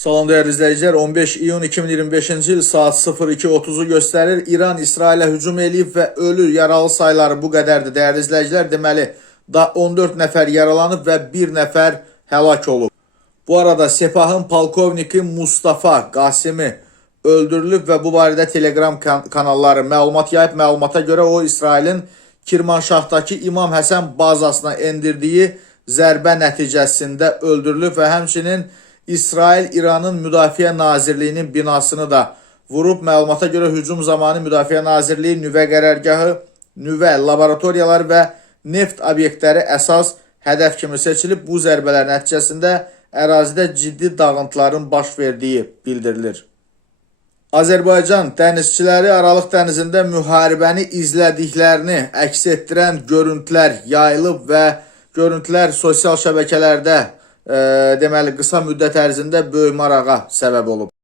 Salam değerli izleyiciler, 15 iyun 2025-ci il saat 02:30'u göstərir. İran İsrailə hücum eləyib və ölü, yaralı sayıları bu qədərdir değerli izleyiciler. Deməli, 14 nəfər yaralanıb və 1 nəfər həlak olub. Bu arada Sepahın polkovniki Mustafa Qasimi öldürülüb və bu barədə Telegram kanalları məlumat yayıb. Məlumata görə o İsrailin Kirmanşahdakı İmam Həsən bazasına endirdiyi zərbə nəticəsində öldürülüb və həmçinin İsrail İranın Müdafiə Nazirliyinin binasını da vurub. Məlumata görə hücum zamanı Müdafiə Nazirliyi nüvə qərargahı, nüvə laboratoriyaları və neft obyektləri əsas hədəf kimi seçilib. Bu zərbələr nəticəsində ərazidə ciddi dağıntıların baş verdiyi bildirilir. Azərbaycan dənizçiləri Aralıq dənizində müharibəni izlədiklərini əks etdirən görüntülər yayılıb və görüntülər sosial şəbəkələrdə deməli qısa müddət ərzində böyük marağa səbəb olub.